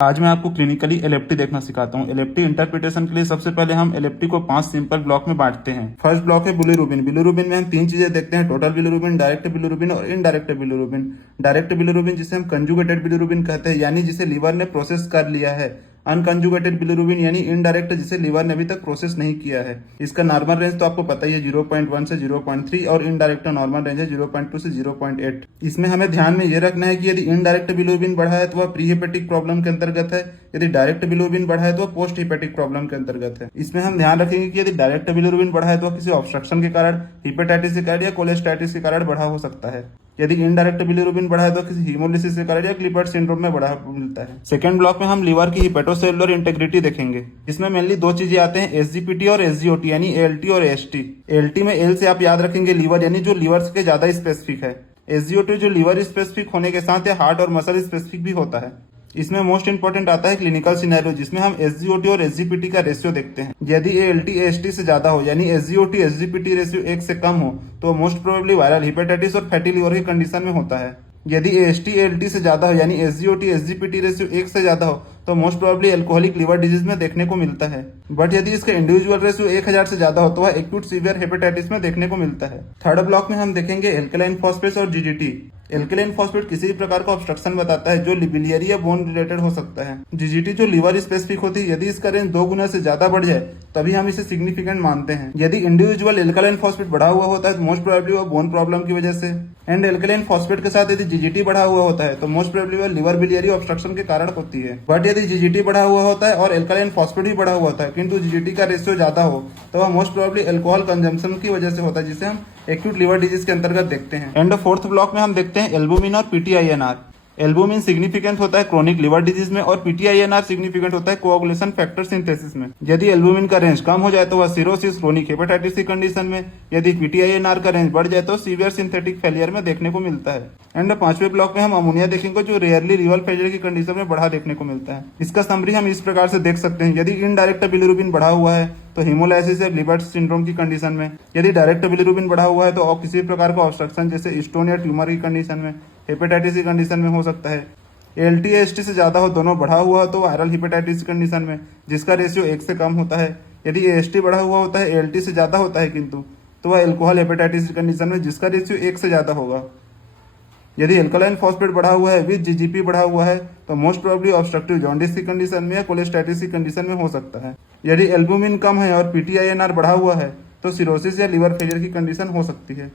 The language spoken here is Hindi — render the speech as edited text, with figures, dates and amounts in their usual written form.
आज मैं आपको क्लिनिकली एलएफटी देखना सिखाता हूँ। एलएफटी इंटरप्रिटेशन के लिए सबसे पहले हम एलएफटी को 5 सिंपल ब्लॉक में बांटते हैं। फर्स्ट ब्लॉक है बिलिरुबिन। बिलिरुबिन में हम 3 चीजें देखते हैं, टोटल बिलिरुबिन, डायरेक्ट बिलिरुबिन और इनडायरेक्ट बिलिरुबिन। डायरेक्ट बिलिरुबिन जिसे हम कंजुगेटेड बिलिरुबिन कहते हैं, यानी जिसे लीवर ने प्रोसेस कर लिया है। अनकंजुगेटेड बिलिरुबिन यानी इनडायरेक्ट, जिसे लीवर ने अभी तक प्रोसेस नहीं किया है। इसका नॉर्मल रेंज तो आपको पता ही है, 0.1 से 0.3 और इनडायरेक्ट नॉर्मल रेंज है 0.2 से 0.8। इसमें हमें ध्यान में ये रखना है कि यदि इनडायरेक्ट बिलिरुबिन बढ़ा है तो वह प्री हेपेटिक प्रॉब्लम के अंतर्गत है, यदि डायरेक्ट बिलिरुबिन बढ़ा है तो वह पोस्ट हेपेटिक प्रॉब्लम के अंतर्गत है। इसमें हम ध्यान रखेंगे कि यदि डायरेक्ट बिलिरुबिन बढ़ा है तो वह किसी ऑब्स्ट्रक्शन के कारण, हिपेटाइटिस के कारण या कोलेस्टाइटिस के कारण बढ़ा हो सकता है। यदि इनडायरेक्ट बिलिरुबिन बढ़ा है तो किसी हीमोलिसिस के कारण या क्लिपर्ट सिंड्रोम में बढ़ा मिलता है। सेकंड ब्लॉक में हम लीवर की हिपेटोसेलुलर इंटेग्रिटी देखेंगे। इसमें मेनली 2 चीजें आते हैं, एसजीपीटी और एसजीओटी, यानी एएलटी और एएसटी। एएलटी में एल से आप याद रखेंगे लीवर, यानी जो लीवर के ज्यादा स्पेसिफिक है। एसजीओटी जो लीवर स्पेसिफिक होने के साथ या हार्ट और मसल स्पेसिफिक भी होता है। इसमें मोस्ट इंपोर्टेंट आता है क्लिनिकल सिनेरियो, जिसमें हम एसजीओटी और एसजीपीटी का रेशियो देखते हैं। यदि एएलटी एएसटी से ज्यादा हो, यानी एसजीओटी एसजीपीटी रेशियो 1 से कम हो, तो मोस्ट प्रोबेबली वायरल हिपेटाइटिस और फैटी लिवर की कंडीशन में होता है। यदि एएसटी एएलटी से ज्यादा हो, यानी एसजीओटी एसजीपीटी रेशियो 1 से ज्यादा हो, तो most probably alcoholic liver disease में देखने को मिलता है। बट यदि इसका इंडिविजुअल रेशियो 1000 से ज्यादा हो तो वह एक्यूट सीवियर हेपेटाइटिस में देखने को मिलता है। थर्ड ब्लॉक में हम देखेंगे एल्कलाइन फॉस्फेट्स और जीजीटी। एल्कलाइन फॉस्फेट किसी भी प्रकार का ऑब्स्ट्रक्शन बताता है जो बिलियरी या बोन रिलेटेड हो सकता है। जीजीटी जो लीवर स्पेसिफिक होती है, यदि इसका रेंज 2 गुना से ज्यादा बढ़ जाए तभी हम इसे सिग्निफिकेंट मानते हैं। यदि इंडिविजुअल एल्कलाइन फॉस्फेट बढ़ा हुआ होता है तो मोस्ट प्रोबेबली वो बोन प्रॉब्लम की वजह से, एंड एल्कलाइन फॉस्फेट के साथ यदि जीजीटी बढ़ा हुआ होता है तो मोस्ट प्रोबेबली वो लिवर बिलियरी ऑब्स्ट्रक्शन के कारण होती है। बट यदि जीजीटी बढ़ा हुआ होता है और एल्कलाइन फॉस्फेट भी बढ़ा हुआ होता है किंतु जीजीटी का रेशियो ज्यादा हो, तो वह मोस्ट प्रोबेबली अल्कोहल कंजम्पशन की वजह से होता है, जिसे हम एक्यूट लिवर डिजीज के अंतर्गत देखते हैं। एंड फोर्थ ब्लॉक में हम देखते हैं एल्बुमिन और पीटीआईएनआर। एल्बुमिन सिग्निफिकेंट होता है क्रोनिक लिवर डिजीज में और पीटीआईएनआर सिग्निफिकेंट होता है कोआगुलेशन फैक्टर सिंथेसिस में। यदि एल्बुमिन का रेंज कम हो जाए तो वह सिरोसिस, क्रोनिक हेपेटाइटिस की कंडीशन में, यदि पीटीआईएनआर का रेंज बढ़ जाए तो सीवियर सिंथेटिक फेलियर में देखने को मिलता है। एंड 5वें ब्लॉक में हम अमोनिया देखेंगे, जो रेयरली रिवल फेलियर की कंडीशन में बढ़ा देखने को मिलता है। इसका समरी हम इस प्रकार से देख सकते हैं, यदि इनडायरेक्ट बिलिरुबिन बढ़ा हुआ है तो हिमोलाइसिस या लिबर्ट सिंड्रोम की कंडीशन में, यदि डायरेक्ट बिलिरुबिन बढ़ा हुआ है तो और किसी प्रकार का ऑब्स्ट्रक्शन जैसे स्टोन या ट्यूमर की कंडीशन में, हेपेटाइटिस की कंडीशन में हो सकता है। एएलटी एएसटी से ज्यादा हो, दोनों बढ़ा हुआ हो तो वायरल हिपेटाइटिस की कंडीशन में, जिसका रेशियो 1 से कम होता है। यदि एएसटी बढ़ा हुआ होता है, एएलटी से ज्यादा होता है किंतु, तो वह एल्कोहल हेपेटाइटिस की कंडीशन में, जिसका रेशियो 1 से ज्यादा होगा। यदि एल्कलाइन फॉस्फेट बढ़ा हुआ है विद जीजीपी बढ़ा हुआ है तो मोस्ट प्रोबेबली ऑब्स्ट्रक्टिव जॉन्डिस की कंडीशन में या कोलेस्टाइटिस की कंडीशन में हो सकता है। यदि एल्बुमिन कम है और पीटीआईएनआर बढ़ा हुआ है तो सिरोसिस या लिवर फेलियर की कंडीशन हो सकती है।